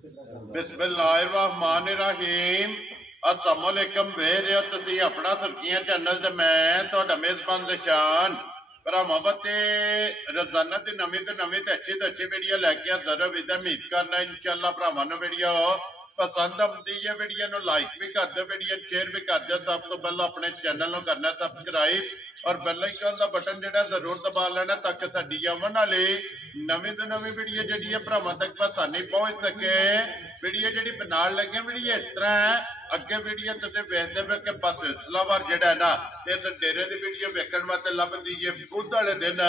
बिस्मिल्लाहिर्रहमानिर्रहीम अस्सलाम वालेकुम वेर हो तुसी अपना सुर्खियां चैनल ते मैं तुहाडा मेज़बान निशान भरावां ते रोजाना की नवीं तो अच्छी वीडियो लैके हाज़र हो उम्मीद करना इंशाअल्लाह भरावां नूं वीडियो पसंद आती है। वीडियो नूं लाइक भी कर दो, वीडियो शेयर भी कर दो। सब तो पहले अपने चैनल नूं करना सबसक्राइब और बेल आइकन का बटन जिहड़ा जरूर दबा लेना ताकि साडी आवन वाली नवीं तो नवीं वीडियो जिहड़ी है भरावां तक आसानी पहुंच सके। वीडियो जिहड़ी बनाउण लगे वीडियो इस तरह है, अगे वीडियो तुसीं वेखदे पे कि बस सिलसिलावार जिहड़ा है ना इस डेरे की वीडियो वेखण वास्ते लभदी है बुध वाले दिन,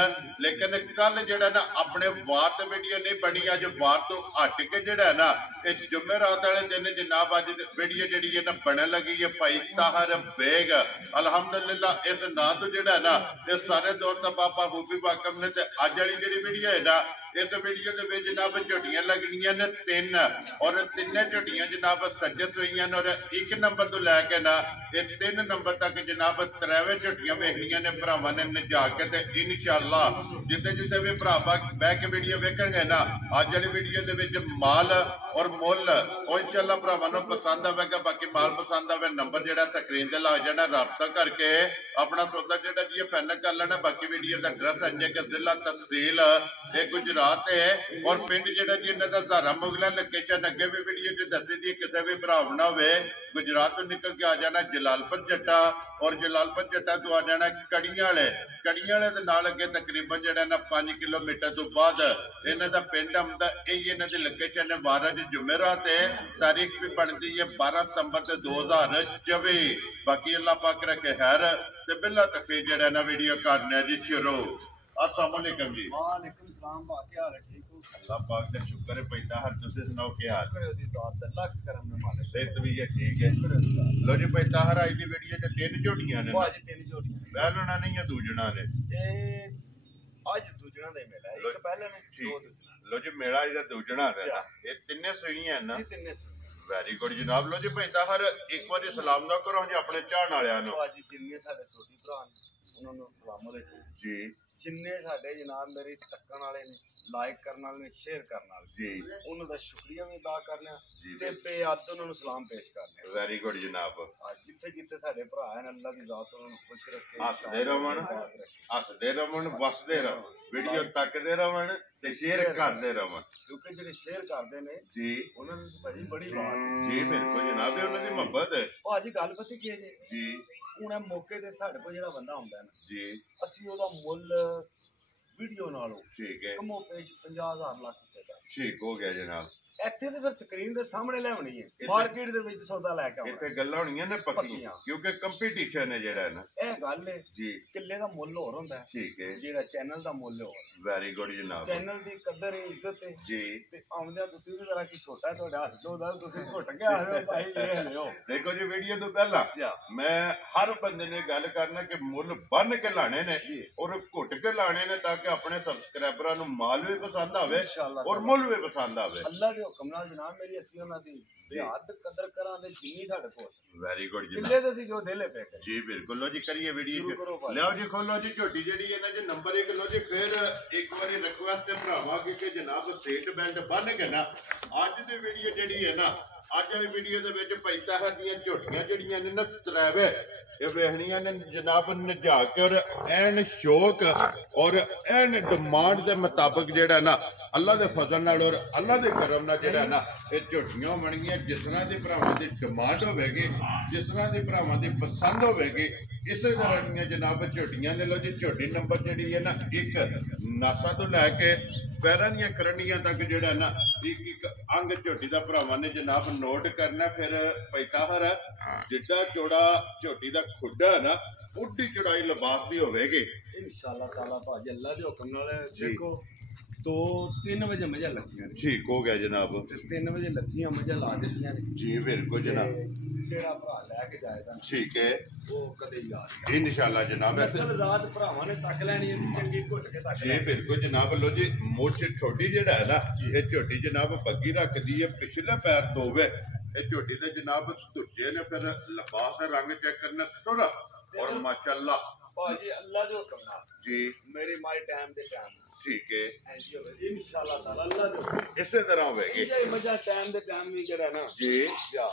लेकिन कल जिहड़ा ना अपने वार ते वीडियो नहीं बनी। अज वार तो हट के जिहड़ा है ना इस जुमेरात वाले दिन जनाब अज वीडियो जिहड़ी है ना बनन लगी है भाई ताहर बेग अलहमदुलिल्लाह। इस नां तो जिहड़ा है ना इस सारे दौर का बाबा खूबी वाकफ ने ते अज वाली जिहड़ी वीडियो है ना इस वीडियो के विच जनाब झोटियां लगनियां ने 3 और तिने झोटियां जनाब सजस हुई और 1 नंबर तो लैके ना ये 3 नंबर तक जनाब त्रैवे झोटियां वेखनियां ने भरावां ने नजा के ते इंशाअल्लाह जिते जिते भी भरा बह के वीडियो वेखणगे ना अज वाली वीडियो के विच माल और मुल और इंशाअल्लाह भरावां नूं पसंद आवेगा। बाकी माल पसंद आवे नंबर जिहड़ा स्क्रीन ते ला जाना, राबता करके अपना सौदा जिहड़ा जी फाइनल कर लेना। बाकी वीडियो का एड्रैस है कि जिला तहसील गुजरात है और पिंड जिहड़ा जी इन्हां दा सारा मुगला लोकेशन अगे भी वीडियो च दसी दी। किसी भी भरावना होवे गुजरात तो निकल के आ जाना जलालपुर जट्टा और जलालपुर जट्टा तो आ जाना कड़ियां वाले दे नाल अगे तकरीबन जिहड़ा ना 5 किलोमीटर तो बाद इन्हां दा पिंड आउंदा। यही इन्हां दी लोकेशन है। 12 जुमेरात है, तारीख भी बनती है 12 सितंबर 2024। बाकी अल्लाह पाक रखे खैर ते बिल्ला तकरीर जिहड़ा ना वीडियो करने जी शुरू। अस्सलाम वालेकुम जी। वालेकुम सलाम बा, क्या हाल है? ठीक हो? अल्लाह पाक का शुक्र है पैदा हर तुसी सुनाओ क्या हाल? शुक्र है दी जात अल्लाह के करम में मालिक। सेहत भी है ठीक है। लो जी पैदा हर आई दी वीडियो ते 3 झोटियां ने। आज 3 झोटियां ने। पहलना नहीं है दूजना ने। ते आज दूजना दा ही मेला है। एक पहले ने दो दूजना। लो जी मेला इधर दूजना है ना। ये तिन्ने सुईयां है ना। ये तिन्ने वेरी गुड जनाब। लो जी पैदा हर एक बार सलाम ना करो जी अपने चाहण वालियां नु। आज जिन्ने साडे छोटी भरा ने उन्होंने सलाम अलैकुम जी। जिन्ने साडे जनाब मेरे तक्कण वाले ने लाइक करने वाले ने शेयर करने वाले जी उन्हों दा शुक्रिया भी अदा करने जी ते बेअद उन्होंने सलाम पेश करने। वेरी गुड जनाब। जिथे जिथे साडे भरा हैं अल्लाह दी जात उन्होंने खुश रखे, हसदे रवन वसदे रवन वीडियो तकदे रवन ते शेयर करदे रवन क्योंकि जेडे शेयर करदे ने जी उन्होंने बड़ी बड़ी बात जी बिल्कुल जनाब उन्हां दी मोहब्बत है भाजी। गल पता की है जी ਹੁਣ ਇਹ ਮੌਕੇ ਤੇ ਸਾਡੇ ਕੋਲ ਜਿਹੜਾ ਬੰਦਾ ਹੁੰਦਾ ਨਾ जी ਅਸੀਂ ਉਹਦਾ ਮੁੱਲ ਵੀਡੀਓ ਨਾਲੋਂ ठीक है ਕਮੋ ਪੇਸ਼ 50,000 ਲੱਖ ਰੁਪਏ ਦਾ ठीक हो गया जनाब। ਇੱਥੇ ਤੇ ਫਿਰ ਸਕਰੀਨ ਦੇ ਸਾਹਮਣੇ ਲੈਣੀ ਹੈ, ਮਾਰਕੀਟ ਦੇ ਵਿੱਚ ਸੌਦਾ ਲੈ ਕੇ ਆਉਣਾ। इतने गल्लां होणियां ने पक्कियां क्योंकि कंपटीशन है जेड़ा है ना। ਇਹ ਗੱਲ ਹੈ जी ਕਿੱਲੇ ਦਾ ਮੁੱਲ ਹੋਰ ਹੁੰਦਾ ਹੈ, ठीक है ਜਿਹੜਾ ਚੈਨਲ ਦਾ ਮੁੱਲ ਹੋਰ। वेरी गुड जनाब। ਚੈਨਲ ਦੀ ਕਦਰ ਹੈ, ਇੱਜ਼ਤ ਹੈ जी ਤੇ ਆਉਂਦਿਆਂ ਤੁਸੀਂ ਵੀ ਜ਼ਰਾ ਕੀ ਛੋਟਾ ਤੁਹਾਡਾ ਹੱਥ ਤੋਂ ਦਾ ਤੁਸੀਂ ਘੁੱਟ ਕੇ ਆ ਜਾਓ ਭਾਈ ਲੈ ਲਿਓ। देखो जी वीडियो तो पहला मैं हर बंदे ने गल करना कि मुल बन के लाने ने और घुट के लाने ने ताकि अपने सबसक्राइबरां नूं माल भी पसंद आवे और मुल भी पसंद आवे। ਅੱਲਾ ਦੇ ਹੁਕਮ ਨਾਲ ਜਨਾਬ ਮੇਰੀ ਅਸੀਂ ਉਹਨਾਂ ਦੀ बेहद कदर करा दे जिन्नी साडे कोल। वेरी गुड जी। किले ते जो दिले पे जी बिल्कुल। लो जी करिए वीडियो शुरू लियाओ जी खोलो जी झोटी जेडी है ना जी नंबर 1। लो जी फिर एक बारी रिक्वेस्ट है भरावा कि जनाब सीट बेल्ट बन के ना अज दी वीडियो जेडी है ना अज वाली वीडियो दे विच पैसा है दी झोटियां जेडियां ने ना त्रैवे ये वेखनियां ने जनाब नजा के और एन शौक और एन डिमांड के मुताबिक जेड़ा ना अल्लाह के फजल नाल और अल्लाह के करम नाल जेड़ा ना ये झोटियां बनगियां जिस तरह की भरावां की डिमांड होगी, जिस तरह की भरावां की पसंद होगी इस तरह दी जनाब झोटियां ने। लो जी झोटी नंबर जी है ना 1 नासा तो लैके पैरों दी करनियां तक जेड़ा ना एक एक अंग झोटी का भरावां ने जनाब नोट करना। फिर पैताहर जिड्डा चौड़ा झोटी का खुड्डा ना उड्डी चौड़ाई लिबास की होगी इंशाअल्लाह ताला भाजी अल्लाह के हुक्म नाल। देखो तो 3 बजे मजा लगियां ने। ठीक हो गया जनाब। 3 बजे लगियां मजा ला दित्तियां ने जी बिल्कुल जनाब। जेड़ा भरा लैके जाएगा ठीक है वो कदे याद इंशाअल्लाह जनाब। असल रात भरावां ने तक लैनी है चंगी घुट के तक जी बिल्कुल जनाब। लो जी मुछ छोटी जेड़ा है ना ये झोटी जनाब बग्गी रखदी है पिछले पैर दोवे ये झोटी दे जनाब तुचे ने। फिर लिबास का रंग चेक करना सुर और माशाअल्लाह भाजी अल्लाह के हुक्म नाल जी मेरी माई टाइम दे टाइम ਠੀਕ ਹੈ ਐਸੀ ਹੋਵੇ ਇਨਸ਼ਾਅੱਲਾ ਤਾਲਾ ਅੱਲਾ ਦੇ ਹੁਕਮ ਇਸੇ ਤਰ੍ਹਾਂ ਹੋਵੇਗੀ ਇਹ ਮਜ਼ਾ ਟਾਈਮ ਦੇ ਟਾਈਮ ਵੀ ਜਿਹੜਾ ਨਾ ਜੀ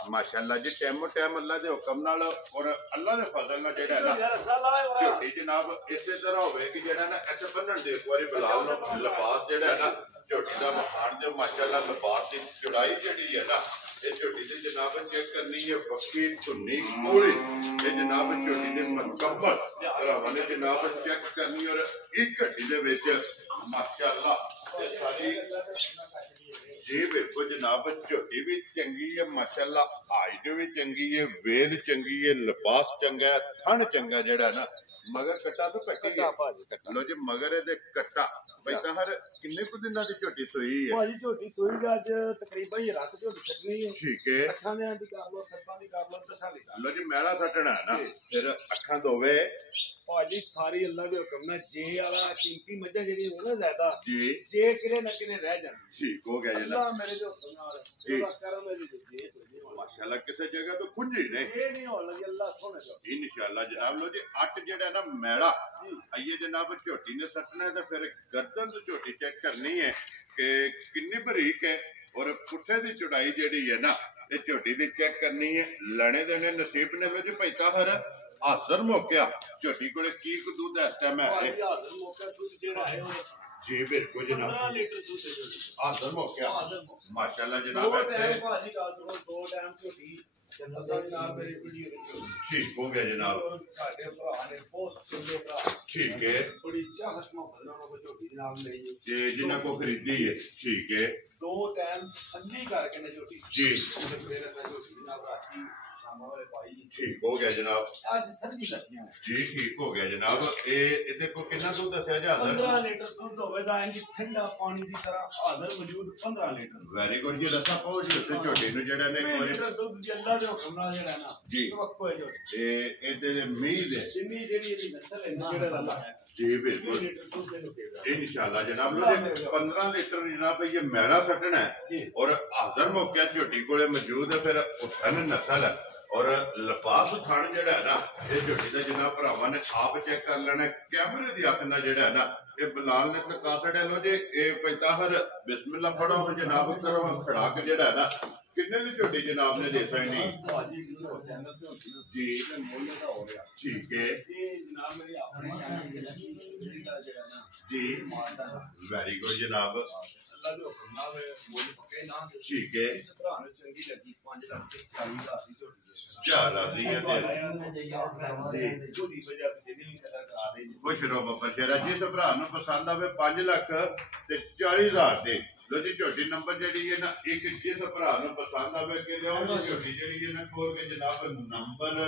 ਮਾਸ਼ਾਅੱਲਾ ਜੀ ਟਾਈਮੋ ਟਾਈਮ ਅੱਲਾ ਦੇ ਹੁਕਮ ਨਾਲ ਔਰ ਅੱਲਾ ਦੇ ਫਜ਼ਲ ਨਾਲ ਜਿਹੜਾ ਨਾ ਯਾਰ ਸਾਲਾ ਝੋਟੀ ਜਨਾਬ ਇਸੇ ਤਰ੍ਹਾਂ ਹੋਵੇ ਕਿ ਜਿਹੜਾ ਨਾ ਇੱਥੇ ਬੰਨਣ ਦੇ ਇੱਕ ਵਾਰੀ ਬਲਾਲ ਨੂੰ ਲਿਬਾਸ ਜਿਹੜਾ ਹੈ ਨਾ ਝੋਟੀ ਦਾ ਮਖਾਣ ਦੇ ਮਾਸ਼ਾਅੱਲਾ ਲਿਬਾਸ ਦੀ ਚੌੜਾਈ ਜਿਹੜੀ ਹੈ ਨਾ ਇਹ ਝੋਟੀ ਦੀ ਜਨਾਬ ਚੈੱਕ ਕਰਨੀ ਹੈ ਬੱਕੀ ਧੁੰਨੀ ਕੋਲੀ ਇਹ ਜਨਾਬ ਝੋਟੀ ਦੇ ਮੁਕੰਮਲ ਭਰਾਵਾਂ ਨੇ ਜਨਾਬ ਚੈੱਕ ਕਰਨੀ ਔਰ ਇੱਕ ਘੰਟੀ ਦੇ ਵਿੱਚ ਮਾਸ਼ਾਅੱਲਾ ਇਹ ਸਾਰੀ ਜੀ ਬਿਲਕੁਲ ਜਨਾਬ ਝੋਟੀ ਵੀ ਚੰਗੀ ਹੈ ਮਾਸ਼ਾਅੱਲਾ ਹਾਈਟ ਵੀ ਚੰਗੀ ਹੈ ਵੇਲ ਚੰਗੀ ਹੈ ਲਿਬਾਸ ਚੰਗਾ ਹੈ ਥਣ ਚੰਗਾ ਜਿਹੜਾ ਨਾ ਮਗਰ ਕੱਟਾ ਤੋਂ ਕੱਟੀ ਹੈ ਲੋ ਜੀ ਮਗਰ ਇਹਦੇ ਕੱਟਾ ਬਈ ਤਾਂ ਹਰ ਕਿੰਨੇ ਕੁ ਦਿਨਾਂ ਦੀ ਝੋਟੀ ਸੋਈ ਹੈ ਭਾਜੀ ਝੋਟੀ ਸੋਈ ਦਾ ਅੱਜ ਤਕਰੀਬਨ ਹੀ ਰੱਖ ਝੋਟੀ ਛੱਡਣੀ ਹੈ ਠੀਕ ਹੈ ਅੱਖਾਂ ਦੇ ਦੀ ਕਰ ਲੋ ਸੱਤਾਂ ਦੀ ਕਰ ਲੋ ਦਸਾਂ ਦੀ ਕਰ ਲੋ ਜੀ ਮੈਲਾ ਸੱਟਣਾ ਹੈ ਨਾ ਫਿਰ ਅੱਖਾਂ ਧੋਵੇ ਭਾਜੀ ਸਾਰੀ ਅੱਲਾ ਦੇ ਹੁਕਮ ਨਾਲ ਜੇ ਵਾਲਾ ਕੀਮਤੀ ਮੱਝਾਂ ਜਿਹੜੀ ਹੋਣਾ ਜ਼ਿਆਦਾ ਜੀ ਜੇ ਕਿਰੇ ਨਾ ਕਿਰੇ ਰਹਿ ਜਾਂਦੀ ਠੀਕ ਹੋ ਗਿਆ ਜਨਾਬ ਅੱਲਾ ਮੇਰੇ ਦੇ ਹੁਕਮ ਨਾਲ ਉਹਦਾ ਕਰਮ ਹੈ ਜੀ ਮਾਸ਼ਾਅੱਲਾ ਕਿਸੇ ਜਗ੍ਹਾ ਤੋਂ ਖੁੰਝੀ ਨਹੀਂ ਇਹ ਨਹੀਂ ਹੋਣ ਲੱਗੀ ਅੱਲਾ ਸੋਹਣੇ ਜੋ ਇਨਸ਼ਾਅੱਲਾ ਜਨਾਬ ਲੋ ਜੀ ਅੱਟ ਜਿਹੜਾ ਨਾ ਮੈਲਾ ਆਈਏ ਜਨਾਬ ਝੋਟੀ ਨੇ ਸੱਟਣਾ ਤੇ ਫਿਰ ਗਰਦਨ ਤੋਂ ਝੋਟੀ ਚੈੱਕ ਕਰਨੀ ਹੈ ਕਿ ਕਿੰਨੀ ਬਰੀਕ ਹੈ ਔਰ ਪੁੱਠੇ ਦੀ ਚੌੜਾਈ ਜਿਹੜੀ ਹੈ ਨਾ ਇਹ ਝੋਟੀ ਦੀ ਚੈੱਕ ਕਰਨੀ ਹੈ ਲੈਣੇ ਦੇਣੇ ਨਸੀਬ ਨੇ ਵਿੱਚ ਪੈਤਾ ਹਰ ਹਾਜ਼ਰ ਮੌਕਿਆ ਝੋਟੀ ਕੋਲੇ ਕੀ ਕੁ ਦੁੱਧ ਇਸ ਟਾਈਮ ਹੈ ਭਾਜੀ ਹਾਜ਼ਰ ਮੌਕਾ ਦੁੱਧ ਜਿਹੜਾ ਹੈ ਉਹ ਜੀ ਬਿਲਕੁਲ 15 ਜਨਾਬ ਲੀਟਰ ਦੁੱਧ ਦੇ ਦਿਓ ਹਾਜ਼ਰ ਮੌਕਿਆ ਮਾਸ਼ਾਅੱਲਾ ਦੋ ਜਨਾਬ ਟਾਈਮ ਭਾਜੀ ਗੱਲ ਸੁਣੋ ਦੋ ਟਾਈਮ ਝੋਟੀ ਜੰਨਤਾਂ ਦੇ ਨਾਲ ਮੇਰੀ ਵੀਡੀਓ ਵਿੱਚ ਠੀਕ ਹੋ ਗਿਆ ਜਨਾਬ ਸਾਡੇ ਭਰਾ ਨੇ ਬਹੁਤ ਚੰਗੇ ਭਰਾ ਠੀਕ ਹੈ ਬੜੀ ਚਾਹਤ ਨਾਲ ਬੰਨਾਂ ਨੂੰ ਝੋਟੀ ਜਨਾਬ ਲਈ ਜੀ ਤੇ ਜਿਨ੍ਹਾਂ ਕੋ ਖਰੀਦੀ ਹੈ ਠੀਕ ਹੈ ਦੋ ਟਾਈਮ ਸੰਧੀ ਕਰਕੇ ਨਾ ਝੋਟੀ ਜੀ ਫਿਰ ਮੈਂ ਝੋਟੀ ਜਨਾਬ ਰਾਤੀ ਸ਼ਾਮਾਂ ਵਾਲੇ ਪਾਈ ਠੀਕ ਹੋ ਗਿਆ ਜਨਾਬ ਅੱਜ ਸੰਧੀ ਲੱਗੀਆਂ ਜੀ ਠੀਕ ਹੋ ਗਿਆ ਜਨਾਬ ਇਹ ਇਹਦੇ ਕੋ ਕਿੰਨਾ ਦੁੱਧ ਦੱਸਿਆ ਜੀ ਹਾਜ਼ਰ 15 ਲੀਟਰ ਦੁੱਧ ਹੋਵੇਗਾ ਇੰਜ ਠੰਡਾ ਪਾਣੀ ਦੀ ਤਰ੍ਹਾਂ ਹਾਜ਼ਰ ਮੌਜੂਦ 15 ਲੀਟਰ ਵੈਰੀ ਗੁੱਡ ਜੀ ਰੱਸਾ ਪਾਓ ਜੀ ਉੱਤੇ ਝੋਟੀ ਨੂੰ ਜਿਹੜਾ ਨੇ ਇੱਕ ਵਾਰੀ ਲੀਟਰ ਦੁੱਧ ਦੀ ਅੱਲਾ ਦੇ ਹੁਕਮ ਨਾਲ ਜਿਹੜਾ ਨਾ ਜੀ। ਤਵੱਕੋ ਹੈ ਜੋ ਤੇ ਇਹਦੇ ਮੀਂਹ ਦੇ ਜਿੰਨੀ ਜਿਹੜੀ ਇਹਦੀ ਨਸਲ ਹੈ ਨਾ ਜਿਹੜਾ ਅੱਲਾ ਹੈ ਜੀ ਬਿਲਕੁਲ ਲੀਟਰ ਦੁੱਧ ਦੇ ਨੂੰ ਦੇਗਾ ਇਨਸ਼ਾਅੱਲਾ ਜਨਾਬ ਲੋ 15 ਲੀਟਰ ਜਨਾਬ ਇਹ ਮੈਲਾ ਸੱਟਣਾ ਹੈ ਜੀ। ਔਰ ਹਾਜ਼ਰ ਮੌਕਿਆ ਝੋਟੀ ਕੋਲੇ ਮੌਜੂਦ ਹੈ ਫਿਰ ਉਠਨ ਨਸਲ ਹੈ ਔਰ ਲਿਬਾਸ ਥਣ ਜਿਹੜਾ ਹੈ ਨਾ ਇਹ ਝੋਟੀ ਦਾ ਜਨਾਬ ਭਰਾਵਾਂ ਨੇ ਆਪ ਚੈੱਕ ਕਰ ਲੈਣਾ ਕੈਮਰੇ ਦੀ ਅੱਖ ਨਾਲ ਜਿਹੜਾ ਹੈ ਨਾ ਇਹ ਬਲਾਲ ਨੇ ਤਾਂ ਕਾਸੜ ਲੋ ਜੀ ਇਹ ਪੈਂਤਾਹਰ ਬਿਸਮਿਲ੍ਲਾ ਪੜੋ ਜਨਾਬ ਕਰੋ ਖੜਾ ਕੇ ਜਿਹੜਾ ਹੈ ਨਾ ਕਿੰਨੇ ਦੀ ਝੋਟੀ ਜਨਾਬ ਨੇ ਦੇ ਸਕਣੀ ਭਾਜੀ ਕਿਸੇ ਹੋਰ ਚੈਨਲ ਤੇ ਹੁੰਦੀ ਨਾ ਜੀ ਮੁੱਲ ਦਾ ਹੋ ਰਿਹਾ ਠੀਕ ਹੈ ਇਹ ਜਨਾਬ ਮੇਰੀ ਆਪਣੇ ਚੈਨਲ ਤੇ ਲੱਗੀ ਜਿਹੜਾ ਨਾ ਜੀ ਮਾਰਦਾ ਵੈਰੀ ਗੁੱਡ ਜਨਾਬ ਅੱਲਾ ਦੇ ਹੁਕਮ ਨਾਲ ਮੁੱਲ ਪੱਕੇ ਨਾ ਦੇ ਠੀਕ ਹੈ ਇਸ ਭਰਾ ਨੂੰ ਚੰਗੀ ਲੱਗੀ 5 ਲੱਖ ਤੇ 40,000 ਦੀ ਝੋਟੀ ਚਾਰ ਰਾਜ਼ੀਆਂ ਤੇ ਝੋਟੀ ਵਜ੍ਹਾ ਤੇ ਨਹੀਂ ਕਦਾ ਕਰਾ ਦੇ ਖੁਸ਼ ਰਹੋ ਬਾਬਾ ਸ਼ੇਰਾ ਜਿਸ ਭਰਾ ਨੂੰ ਪਸੰਦ ਆਵੇ 5 ਲੱਖ ਤੇ 40,000 ਦੇ ਲੋ ਜੀ ਝੋਟੀ ਨੰਬਰ ਜਿਹੜੀ ਹੈ ਨਾ ਇੱਕ ਜਿਸ ਭਰਾ ਨੂੰ ਪਸੰਦ ਆਵੇ ਕਿ ਲਿਓ ਜੀ ਝੋਟੀ ਜਿਹੜੀ ਹੈ ਨਾ ਖੋਲ ਕੇ ਜਨਾਬ ਨੰਬਰ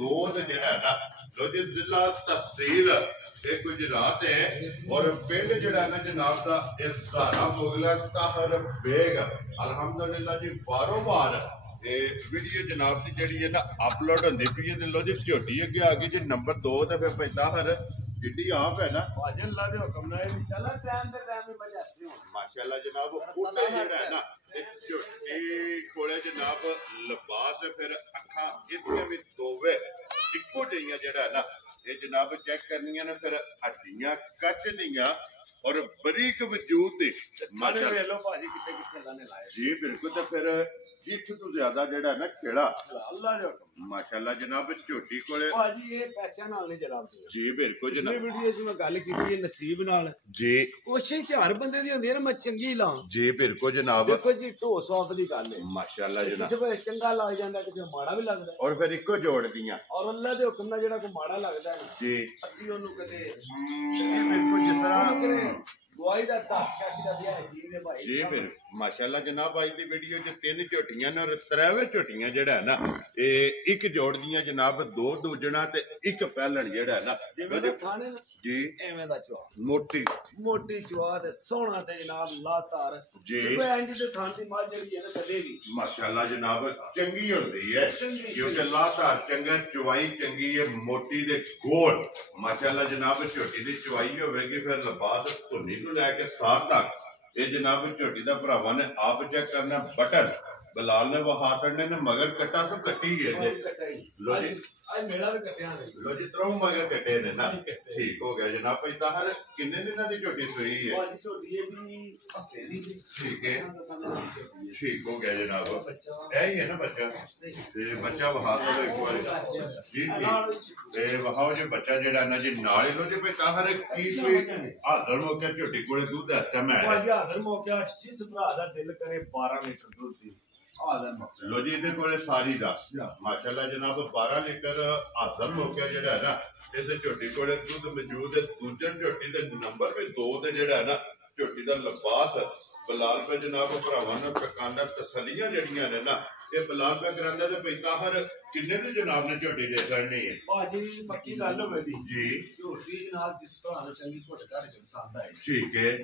2 ਤੇ ਜਿਹੜਾ ਹੈ ਨਾ ਲੋ ਜੀ ਜ਼ਿਲ੍ਹਾ ਤਹਿਸੀਲ ਇਹ ਗੁਜਰਾਤ ਹੈ ਔਰ ਪਿੰਡ ਜਿਹੜਾ ਨਾ ਜਨਾਬ ਦਾ ਇਹ ਸਹਾਰਾ ਮੁਗਲਾ ਤਾਹਰ ਬੇਗ ਅਲਹਮਦੁਲਿਲਾ ਜੀ ਬਾਰੋ ਬਾਰ ਇਹ ਵੀਡੀਓ ਜਨਾਬ ਦੀ ਜਿਹੜੀ ਹੈ ਨਾ ਅਪਲੋਡ ਹੁੰਦੀ ਪਈ ਹੈ ਲੋ ਜੀ ਝੋਟੀ ਅੱਗੇ ਆ ਗਈ ਜੀ ਨੰਬਰ 2 ਤੇ ਫਿਰ ਪੈਂਦਾ ਹਰ ਜਿੱਡੀ ਆਪ ਹੈ ਨਾ ਭਾਜੀ ਅੱਲਾ ਦੇ ਹੁਕਮ ਨਾਲ ਚੱਲਾ ਟਾਈਮ ਤੇ ਟਾਈਮ ਬਜਾਤੇ ਹੋ ਮਾਸ਼ਾਅੱਲਾ ਜਨਾਬ ਉੱਤੇ ਜਿਹੜਾ ਹੈ ਨਾ ਇਹ ਝੋਟੀ ਕੋਲੇ ਜਨਾਬ ਲਿਬਾਸ ਫਿਰ ਅੱਖਾਂ ਇਹਦੀਆਂ ਵੀ ਦੋਵੇਂ ਇੱਕੋ ਜਿਹੀਆਂ ਜਿਹੜਾ ਹੈ ਨਾ ਇਹ ਜਨਾਬ ਚੈੱਕ ਕਰਨੀਆਂ ਨੇ ਫਿਰ ਹੱਡੀਆਂ ਕੱਚ ਦੀਆਂ ਔਰ ਬਰੀਕ ਵਜੂਦ ਦੀ ਮਾਰੇ ਵੇਖ ਲੋ ਭਾਜੀ ਕਿੱਥੇ ਕਿੱਥੇ ਅੱਲਾ ਨੇ ਲਾਇਆ ਜੀ ਬਿਲਕੁਲ ਤੇ ਫਿਰ ਜਿੱਥ ਤੋਂ ਜ਼ਿਆਦਾ ਜਿਹੜਾ ਨਾ ਖੇੜਾ ਅੱਲਾ ਦੇ ਹੁਕਮ ਮਾਸ਼ਾਅੱਲਾ ਜਨਾਬ ਝੋਟੀ ਕੋਲੇ ਭਾਜੀ ਇਹ ਪੈਸਿਆਂ ਨਾਲ ਨਹੀਂ ਜਨਾਬ ਜੀ ਬਿਲਕੁਲ ਪਿਛਲੀ ਜਨਾਬ ਵੀਡੀਓ 'ਚ ਮੈਂ ਗੱਲ ਕੀਤੀ ਹੈ ਨਸੀਬ ਨਾਲ ਜੀ ਕੋਸ਼ਿਸ਼ ਤੇ ਹਰ ਬੰਦੇ ਦੀ ਹੁੰਦੀ ਹੈ ਨਾ ਮੈਂ ਚੰਗੀ ਲਾਂ ਜੀ ਬਿਲਕੁਲ ਜਨਾਬ ਦੇਖੋ ਜੀ ਢੋ ਸੌਫ ਦੀ ਗੱਲ ਹੈ ਮਾਸ਼ਾਅੱਲਾ ਜਨਾਬ ਕਿਸੇ ਵੇਲੇ ਚੰਗਾ ਲੱਗ ਜਾਂਦਾ ਕਿਸੇ ਨੂੰ ਮਾੜਾ ਵੀ ਲੱਗਦਾ ਔਰ ਫਿਰ ਇੱਕੋ ਜੋੜਦੀਆਂ ਔਰ ਅੱਲਾ ਦੇ ਹੁਕਮ ਨਾਲ ਜਿਹੜਾ ਕੋਈ ਮਾੜਾ ਲੱਗਦਾ ਹੈ ਨਾ ਜੀ ਅਸੀਂ ਉਹਨੂੰ ਕਦੇ ਇਹ ਬਿਲਕੁਲ ਜਿਸ ਤਰ੍ਹਾਂ ਦਵਾਈ ਦਾ ਦੱਸ ਕੇ ਦਾ ਵਿਆਹ ਜੀ ਦੇ ਭਾਈ ਜੀ ਫਿਰ ਮਾਸ਼ਾਅੱਲਾ ਜਨਾਬ ਅੱਜ ਦੀ ਵੀਡੀਓ 'ਚ 3 ਝੋਟੀਆਂ ਨੇ ਔਰ 3 ਝੋਟੀਆਂ ਜਿਹੜਾ ਹੈ ਨਾ ਇਹ ਇੱਕ ਜੋੜਦੀਆਂ ਜਨਾਬ 2 ਦੂਜਣਾ ਤੇ ਇੱਕ ਪਹਿਲਣ ਜਿਹੜਾ ਹੈ ਨਾ ਜਿਵੇਂ ਦੇ ਖਾਣੇ ਜੀ ਐਵੇਂ ਦਾ ਚਵਾ ਮੋਟੀ ਮੋਟੀ ਚਵਾ ਤੇ ਸੋਹਣਾ ਤੇ ਜਨਾਬ ਲਾਤਾਰ ਜੀ ਇੰਜ ਦੇ ਥਾਂ ਦੀ ਮਾਲ ਜਿਹੜੀ ਹੈ ਨਾ ਕਦੇ ਵੀ ਮਾਸ਼ਾਅੱਲਾ ਜਨਾਬ ਚੰਗੀ ਹੁੰਦੀ ਹੈ ਕਿਉਂਕਿ ਲਾਤਾਰ ਚੰਗਾ ਚਵਾਈ ਚੰਗੀ ਹੈ ਮੋਟੀ ਦੇ ਗੋਲ ਮਾਸ਼ਾਅੱਲਾ ਜਨਾਬ ਝੋਟੀ ਦੀ ਚਵਾਈ ਹੋਵੇਗੀ ਫਿਰ ਲਿਬਾਸ ਧੁੰਨੀ ਤੋਂ ਲੈ ਕੇ ਸਾਰ ਤੱਕ ਇਹ ਜਨਾਬ ਝੋਟੀ ਦਾ ਭਰਾਵਾਂ ਨੇ ਆਪ ਚੈੱਕ ਕਰਨਾ ਬਟਨ ਬਲਾਲ ਨੇ ਵਹਾ ਛੱਡਨੇ ਨੇ ਮਗਰ ਕੱਟਾ ਤੋਂ ਕੱਟੀ ਗਏ ਜੇ ਲੋ ਜੀ ਅੱਜ ਮੇਲਾ ਵੀ ਕੱਟਿਆ ਨੇ ਲੋ ਜੀ ਤਰੋਂ ਮਗਰ ਕੱਟੇ ਨੇ ਨਾ ਹਾਂਜੀ, ਕੱਟੇ। ਠੀਕ ਹੋ ਗਿਆ ਜਨਾਬ ਭਾਈ ਤਾਹਰ ਕਿੰਨੇ ਦਿਨਾਂ ਦੀ ਝੋਟੀ ਸੂਈ ਹੈ ਅੱਜ ਝੋਟੀ ਇਹ ਵੀ ਹਫਤੇ ਦੀ ਸੀ ਠੀਕ ਹੈ ਬੱਚਾ ਠੀਕ ਹੋ ਗਿਆ ਜਨਾਬ ਇਹ ਹੀ ਹੈ ਨਾ ਬੱਚਾ ਤੇ ਬੱਚਾ ਵਹਾ ਦੋ ਇੱਕ ਵਾਰੀ ਜੀ ਜੀ ਤੇ ਵਹਾਓ ਜੇ ਬੱਚਾ ਜਿਹੜਾ ਨਾ ਜੀ ਨਾਲ ਹੀ ਲੋ ਜੀ ਭਾਈ ਤਾਹਰ ਕੀ ਕੋਈ ਹਾਜ਼ਰ ਮੌਕੇ ਝੋਟੀ ਕੋਲੇ ਦੁੱਧ ਇਸ ਟਾਈਮ ਹੈ ਅੱਜ ਹਾਜ਼ਰ ਮੌਕਿਆ ਜਿਸ ਭਰਾ ਦਾ ਦਿਲ ਕਰੇ 12 ਲੀਟਰ ਦੁੱਧ ਦੀ ਹਾਜ਼ਰ ਮੌਕਿਆ ਲੋ ਜੀ ਇਹਦੇ ਕੋਲੇ ਸਾਰੀ ਦਾ ਮਾਸ਼ਾਅੱਲਾ ਜਨਾਬ 12 ਲੀਟਰ ਹਾਜ਼ਰ ਮੌਕਿਆ ਜਿਹੜਾ ਹੈ ਨਾ ਇਸ ਝੋਟੀ ਕੋਲੇ ਦੁੱਧ ਮੌਜੂਦ ਹੈ ਦੂਜੇ ਝੋਟੀ ਦੇ ਨੰਬਰ ਵੀ 2 ਤੇ ਜਿਹੜਾ ਹੈ ਨਾ ਝੋਟੀ ਦਾ ਲਿਬਾਸ ਬਲਾਲ ਪੇ ਜਨਾਬ ਭਰਾਵਾਂ ਨੂੰ ਪਕਾਨਾ ਤਸਲੀਆਂ ਜਿਹੜੀਆਂ ਨੇ ਨਾ ਇਹ ਬਲਾਲ ਪੇ ਕਰਾਂਦਾ ਤੇ ਭਈ ਤਾਹਰ ਕਿੰਨੇ ਦੀ ਜਨਾਬ ਨੇ ਝੋਟੀ ਦੇ ਸਕਣੀ ਹੈ ਭਾਜੀ ਪੱਕੀ ਗੱਲ ਹੋਵੇ ਦੀ ਜੀ ਝੋਟੀ ਜਨਾਬ ਜਿਸ ਭਰਾ ਨੂੰ ਚੰਗੀ ਘੁੱਟ ਘੜ ਕੇ ਪਸੰਦ ਆਏ ਠੀਕ ਹੈ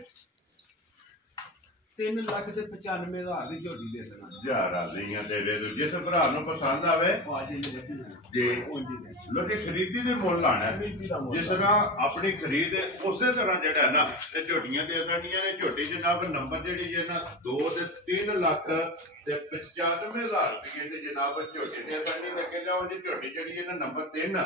3,95,000 ਦੀ ਝੋਟੀ ਦੇ ਦੇਣਾ ਜਾ ਰਾਜ਼ੀਆਂ ਤੇਰੇ ਤੋਂ ਜਿਸ ਭਰਾ ਨੂੰ ਪਸੰਦ ਆਵੇ ਭਾਜੀ ਨੇ ਦੇਖੀ ਜੀ ਉਂਜੀ ਦੇ ਲੋ ਜੀ ਖਰੀਦੀ ਦੇ ਮੁੱਲ ਲਾਣਾ ਹੈ। ਖਰੀਦੀ ਦਾ ਮੁੱਲ ਜਿਸ ਤਰ੍ਹਾਂ ਆਪਣੀ ਖਰੀਦ ਹੈ, ਉਸੇ ਤਰ੍ਹਾਂ ਜਿਹੜਾ ਹੈ ਨਾ ਇਹ ਝੋਟੀਆਂ ਦੇ ਦੇਣੀਆਂ ਨੇ ਝੋਟੀ ਜਨਾਬ ਨੰਬਰ ਜਿਹੜੀ ਹੈ ਨਾ 2 ਤੇ 3 ਲੱਖ ਤੇ 95,000 ਰੁਪਏ ਦੇ ਜਨਾਬ ਝੋਟੀ ਦੇ ਦੇਣੀ ਤੇ ਕਹਿੰਦਾ ਉਹ ਜੀ ਝੋਟੀ ਜਿਹੜੀ ਹੈ ਨਾ ਨੰਬਰ 3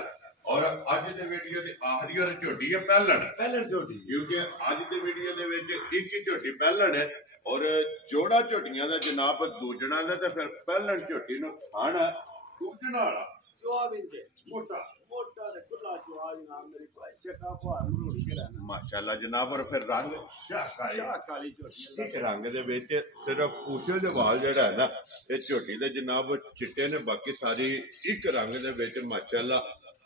ਔਰ ਅੱਜ ਦੇ ਵੀਡੀਓ ਦੀ ਆਖਰੀ ਔਰ ਝੋਟੀ ਹੈ ਪਹਿਲਣ ਝੋਟੀ ਕਿਉਂਕਿ ਅੱਜ ਦੇ ਵੀਡੀਓ ਦੇ ਵਿੱਚ ਇੱਕ ਹੀ ਝੋਟੀ ਪਹਿਲਣ ਹੈ ਔਰ ਜੋੜਾ ਝੋਟੀਆਂ ਦਾ ਜਨਾਬ ਦੂਜਣਾ ਦਾ ਤੇ ਫਿਰ ਪਹਿਲਣ ਝੋਟੀ ਨੂੰ ਖਾਣਾ ਦੂਜਣਾ ਵਾਲਾ ਜਵਾਬ ਇੰਜੇ ਮੋਟਾ ਮੋਟਾ ਤੇ ਖੁੱਲਾ ਜਵਾਬ ਨਾਮ ਮੇਰੀ ਭਾਈ ਚੱਕਾ ਭਾਰ ਮਰੋੜੀ ਕੇ ਲੈਣਾ ਮਾਸ਼ਾਅੱਲਾ ਜਨਾਬ ਔਰ ਫਿਰ ਰੰਗ ਸ਼ਾਹ ਕਾਲੀ ਝੋਟੀ ਇੱਕ ਰੰਗ ਦੇ ਵਿੱਚ ਸਿਰਫ ਪੂਛੇ ਦੇ ਵਾਲ ਜਿਹੜਾ ਹੈ ਨਾ ਇਹ ਝੋਟੀ ਦੇ ਜਨਾਬ ਚਿੱਟੇ ਨੇ ਬਾਕੀ ਸਾਰੀ ਇੱਕ ਰੰਗ ਦੇ ਵਿੱਚ ਮਾਸ਼ਾਅੱਲਾ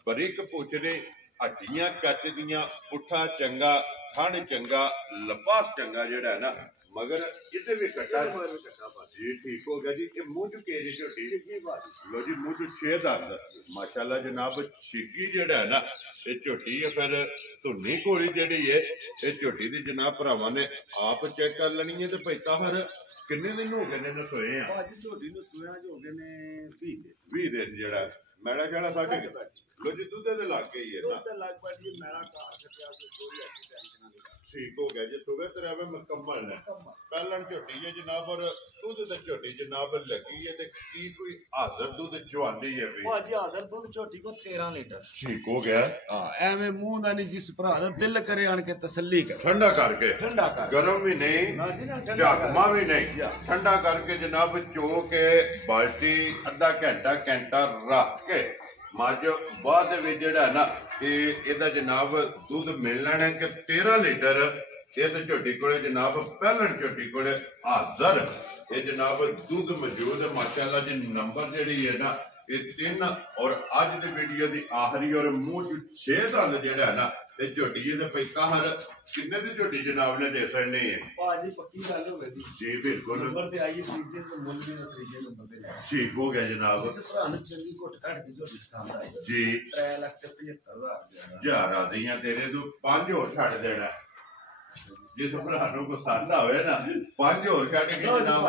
ਬਰੀਕ ਪੂਛ ਨੇ ਹੱਡੀਆਂ ਕੱਚ ਦੀਆਂ ਪੁੱਠਾ ਚੰਗਾ ਥਣ ਚੰਗਾ ਲਬਾਸ ਚੰਗਾ ਜਿਹੜਾ ਹੈ ਨਾ ਮਗਰ ਇਹਦੇ ਵੀ ਕੱਟਾ ਜੀ ਠੀਕ ਹੋ ਗਿਆ ਜੀ ਇਹ ਮੂੰਹ ਚੁੱਕੇ ਜੀ ਝੋਟੀ ਲੋ ਜੀ ਮੂੰਹ ਚ 6 ਦੰਦ ਮਾਸ਼ਾਅੱਲਾ ਜਨਾਬ ਛਿੱਗੀ ਜਿਹੜਾ ਹੈ ਨਾ ਇਹ ਝੋਟੀ ਹੈ ਫਿਰ ਧੁੰਨੀ ਕੋਲੀ ਜਿਹੜੀ ਹੈ ਇਹ ਝੋਟੀ ਦੀ ਜਨਾਬ ਭਰਾਵਾਂ ਨੇ ਆਪ ਚੈੱਕ ਕਰ ਲੈਣੀ ਹੈ ਤੇ ਭਾਈ ਤਾਹਰ ਕਿੰਨੇ ਦਿਨ ਹੋ ਗਏ ਨੇ ਨਸੋਏ ਆ ਅੱਜ ਝੋਟੀ ਨੂੰ ਸੋਇਆ ਹੋ ਗਏ ਨੇ 20 ਦਿਨ ਜਿਹੜਾ ਮੈਲਾ ਜਿਹੜਾ ਸਾਡੇ ਲੋ ਜੀ ਦੁੱਧ ਦੇ ਲੱਗ ਗਈ ਹੈ ਨਾ ਤੇ ਲਗਭਗ ਜੀ ਮੇਰਾ ਘਰ ਸਕਿਆ ਤੇ ਥੋੜੀ ਅੱਛੀ ਟੈਨਸ਼ਨ ਨਹੀਂ ਠੀਕ ਹੋ ਗਿਆ ਜੀ ਸੁਬਹ ਤੇ ਰਵੇ ਮੁਕੰਮਲ ਨੇ ਪਹਿਲਾਂ ਝੋਟੀ ਹੈ ਜਨਾਬ ਔਰ ਦੁੱਧ ਤੇ ਝੋਟੀ ਜਨਾਬ ਲੱਗੀ ਹੈ ਤੇ ਕੀ ਕੋਈ ਹਾਜ਼ਰ ਦੁੱਧ ਚਵਾਉਂਦੀ ਹੈ ਵੀ ਭਾਜੀ ਹਾਜ਼ਰ ਦੁੱਧ ਝੋਟੀ ਕੋ 13 ਲੀਟਰ ਠੀਕ ਹੋ ਗਿਆ ਹਾਂ ਐਵੇਂ ਮੂੰਹ ਦਾ ਨਹੀਂ ਜਿਸ ਭਰਾ ਦਾ ਦਿਲ ਕਰੇ ਆਣ ਕੇ ਤਸੱਲੀ ਕਰ ਠੰਡਾ ਕਰਕੇ ਠੰਡਾ ਕਰ ਗਰਮ ਵੀ ਨਹੀਂ ਝਾਕਮਾ ਵੀ ਨਹੀਂ ਠੰਡਾ ਕਰਕੇ ਜਨਾਬ ਚੋ ਕੇ ਬਾਲਟੀ ਅੱਧਾ ਘੰਟਾ ਰੱਖ ਕੇ ਮੱਝ ਬਾਅਦ ਦੇ ਵਿੱਚ ਜਿਹੜਾ ਨਾ ਕਿ ਇਹਦਾ ਜਨਾਬ ਦੁੱਧ ਮਿਲ ਲੈਣਾ ਕਿ 13 ਲੀਟਰ ਇਸ ਝੋਟੀ ਕੋਲੇ ਜਨਾਬ ਪਹਿਲਣ ਝੋਟੀ ਕੋਲੇ ਹਾਜ਼ਰ ਇਹ ਜਨਾਬ ਦੁੱਧ ਮੌਜੂਦ ਹੈ ਮਾਸ਼ਾਅੱਲਾ ਜੀ ਨੰਬਰ ਜਿਹੜੀ ਹੈ ਨਾ ਇਹ 3 ਔਰ ਅੱਜ ਦੀ ਵੀਡੀਓ ਦੀ ਆਖਰੀ ਔਰ ਮੂੰਹ ਚ 6 ਦੰਦ ਜਿਹੜਾ ਹੈ ਨਾ ਇਹ ਝੋਟੀ ਇਹਦੇ ਪੈਸਾ ਹਰ ਕਿੰਨੇ ਦੀ ਝੋਟੀ ਜਨਾਬ ਨੇ ਦੇ ਸਕਣੇ ਹੈ ਭਾਜੀ ਪੱਕੀ ਗੱਲ ਹੋ ਗਈ ਜੀ ਬਿਲਕੁਲ ਨੰਬਰ ਤੇ ਆਈਏ ਤੀਜੇ ਤੇ ਮੁੱਲ ਵੀ ਤੀਜੇ ਨੰਬਰ ਤੇ ਜਾਏ ਠੀਕ ਹੋ ਗਿਆ ਜਨਾਬ ਇਸ ਭਰਾ ਨੂੰ ਚੰਗੀ ਘੁੱਟ ਘੜ ਕੇ ਝੋਟੀ ਪਸੰਦ ਆਈ ਜੀ 3,75,000 ਜਾ ਰਾਜ਼ੀਆਂ ਤੇਰੇ ਤੋਂ 5 ਹੋਰ ਛੱਡ ਦੇਣਾ ਜਿਸ ਭਰਾ ਨੂੰ ਪਸੰਦ ਆਵੇ ਨਾ 5 ਹੋਰ ਕੱਢ ਕੇ ਜਨਾਬ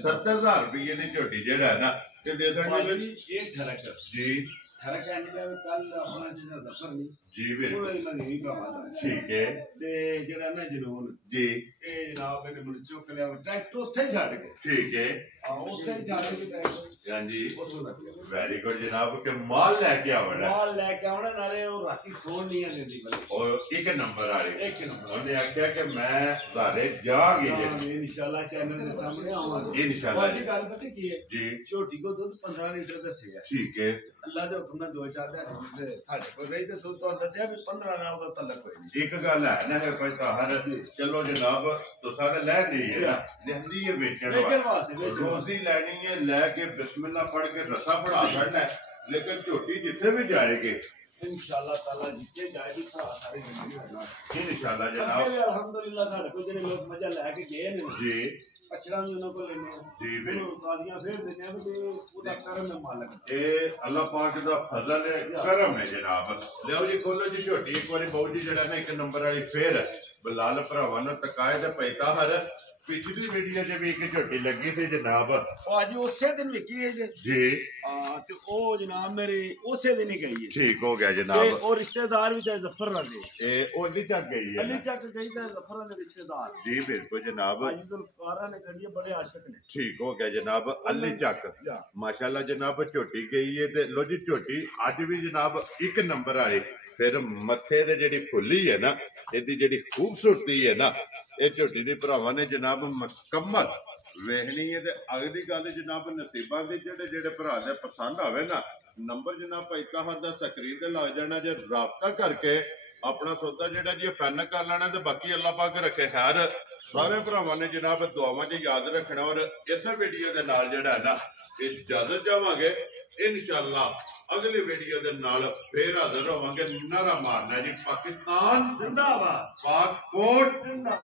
70,000 ਰੁਪਏ ਦੀ ਝੋਟੀ ਜਿਹੜਾ ਹੈ ਨਾ ਤੇ ਦੇ ਸਕਦੇ ਇਹ ਠਰਕ ਜੀ ਠਰਕ ਆਂਦੀ ਦਾ ਕੱਲ ਆਪਣਾ ਜਿਹੜਾ ਜ਼ਫਰ ਨਹੀਂ ਜੀ ਬਿਲਕੁਲ ਉਹ ਇਹਨਾਂ ਨਹੀਂ ਕਰਾਉਂਦਾ ਠੀਕ ਹੈ ਤੇ ਜਿਹੜਾ ਨਾ ਜਨੂਨ ਜੀ ਇਹ ਜਨਾਬ ਨੇ ਮੈਨੂੰ ਚੁੱਕ ਲਿਆ ਟਰੈਕਟਰ ਉੱਥੇ ਛੱਡ ਕੇ ਠੀਕ ਹੈ ਉੱਥੇ ਛੱਡ ਕੇ ਟਰੈਕਟਰ ਹਾਂਜੀ ਉੱਥੋਂ ਲੱਗ ਗਿਆ ਵੈਰੀ ਗੁੱਡ ਜਨਾਬ ਕਿ ਮਾਲ ਲੈ ਕੇ ਆਵਣਾ ਮਾਲ ਲੈ ਕੇ ਆਉਣਾ ਨਾਲੇ ਉਹ ਰਾਤੀ ਸੌਣ ਨਹੀਂ ਦਿੰਦੀ ਬਲਕਿ ਉਹ ਇੱਕ ਨੰਬਰ ਵਾਲੇ ਇੱਕ ਨੰਬਰ ਉਹਨੇ ਆਖਿਆ ਕਿ ਮੈਂ ਧਾਰੇ ਜਾਗੇ ਜੀ ਇਨਸ਼ਾਅੱਲਾ ਚੈਨਲ ਦੇ ਸਾਹਮਣੇ ਆਵਾਂਗੇ ਇਨਸ਼ਾਅੱਲਾ ਤੁਹਾਡੀ ਗੱਲ ਪਤਾ ਕੀ ਹੈ ਜੀ ਛੋਟੀ ਕੋ ਦੁੱਧ 15 ਲੀਟਰ ਦੱਸਿਆ ਠੀਕ ਹੈ ਅੱਲਾ ਦੇ ਹੁਕਮ ਨਾਲ 2-4 ਦਿਨ ਸਾਡੇ ਕੋਲ ਰਹੀ ਤੇ ਦੁੱਧ ਤੋਂ ਦੱਸਿਆ ਵੀ 15 ਨਾਲ ਦਾ ਤਲਕ ਹੋਈ ਨਹੀਂ ਇੱਕ ਗੱਲ ਹੈ ਨਾ ਕੋਈ ਤਾਹਰ ਚਲੋ ਜਨਾਬ ਤੁਸਾਂ ਨੇ ਲੈ ਲਈ ਹੈ ਨਾ ਲੈਂਦੀ ਹੈ ਵੇਚਣ ਵਾਸਤੇ ਰੋਜ਼ੀ ਲੈਣੀ ਹੈ ਲੈ ਕੇ ਬਿਸਮਿਲ੍ਲਾ ਪੜ ਕੇ ਰਸਾ ਫੜਾ ਛੱਡਣਾ ਲੇਕਿਨ ਝੋਟੀ ਜਿੱਥੇ ਵੀ ਜਾਏਗੀ इंशाअल्लाह ताला जितने जाएगी सारे जिंदगी होना इंशाअल्लाह जनाब अल्हम्दुलिल्लाह साडे को जेने लोग मजा लेके गए ने जी अक्षरा भी उन्हों को लेने जी बिल्कुल कादियां फिर देने हैं कि पूरा करम है मालिक ए अल्लाह पाक दा फजल है करम है जनाब लियो जी खोलो जी झोटी एक बारी बहुत जी जड़ा ना एक नंबर वाली फिर बलाल भरावां नु तकाए ते पैसा हर पिछली वीडियो च भी एक झोटी लगी थी जनाब आज उसे दिन विकी है जी ਹਾਂ ਤੇ ਉਹ ਜਨਾਬ ਮੇਰੇ ਉਸੇ ਦਿਨ ਹੀ ਗਈ ਹੈ ਠੀਕ ਹੋ ਗਿਆ ਤੇ ਜਨਾਬ। ਉਹ ਰਿਸ਼ਤੇਦਾਰ ਵੀ ਚਾਹੇ ਜ਼ਫਰ ਰਾਦੇ ਇਹ ਉਹਦੀ ਚੱਕ ਗਈ ਹੈ ਅਲੀ ਨਾ? ਚੱਕ ਗਈ ਤਾਂ ਜ਼ਫਰਾਂ ਦੇ ਰਿਸ਼ਤੇਦਾਰ ਜੀ ਬਿਲਕੁਲ ਜਨਾਬ। ਭਾਜੀ ਜ਼ੁਲਫਕਾਰਾਂ ਨੇ ਕਹੀ ਬੜੇ ਆਸ਼ਿਕ ਨੇ। ਠੀਕ ਹੋ ਗਿਆ ਜਨਾਬ। ਅਲੀ ਚੱਕ ਮਾਸ਼ਾਅੱਲਾ ਜਨਾਬ ਝੋਟੀ ਗਈ ਹੈ ਤੇ ਲੋ ਜੀ ਝੋਟੀ ਅੱਜ ਵੀ ਜਨਾਬ ਇੱਕ ਨੰਬਰ ਵਾਲੀ। ਫਿਰ ਮੱਥੇ ਦੇ ਜਿਹੜੀ ਫੁੱਲੀ ਹੈ ਨਾ ਇਹਦੀ ਜਿਹੜੀ ਖੂਬਸੂਰਤੀ ਹੈ ਨਾ ਇਹ ਝੋਟੀ ਦੇ ਭਰਾਵਾਂ ਨੇ ਜਨਾਬ ਮੁਕੰਮਲ ਵੇਖਣੀ ਹੈ। ਤੇ ਅਗਲੀ ਗੱਲ ਜਨਾਬ ਨਸੀਬਾਂ ਦੀ ਜਿਹੜੇ ਭਰਾ ਦੇ ਪਸੰਦ ਆਵੇ ਨਾ ਨੰਬਰ ਜਨਾਬ ਭਾਈ ਤਾਹਰ ਦਾ ਸਕਰੀਨ ਤੇ ਲੱਗ ਜਾਣਾ ਜੇ ਰਾਬਤਾ ਕਰਕੇ ਆਪਣਾ ਸੌਦਾ ਜਿਹੜਾ ਜੀ ਫੈਨ ਕਰ ਲੈਣਾ ਤੇ ਬਾਕੀ ਅੱਲਾਹ ਪਾਕ ਰੱਖੇ ਖੈਰ। ਸਾਰੇ ਭਰਾਵਾਂ ਨੇ ਜਨਾਬ ਦੁਆਵਾਂ 'ਚ ਯਾਦ ਰੱਖਣਾ ਔਰ ਇਸੇ ਵੀਡੀਓ ਦੇ ਨਾਲ ਜਿਹੜਾ ਹੈ ਨਾ ਇਜਾਜ਼ਤ ਚਾਹਾਂਗੇ ਇਨਸ਼ਾਅੱਲਾ ਅਗਲੀ ਵੀਡੀਓ ਦੇ ਨਾਲ ਫੇਰ ਹਾਜ਼ਰ ਹੋਵਾਂਗੇ। ਨਾਰਾ ਮਾਰਨਾ ਜੀ ਪਾਕਿਸਤਾਨ ਜ਼ਿੰਦਾਬਾਦ, ਪਾਕ ਕੋਟ ਜ਼ਿੰਦਾਬਾਦ।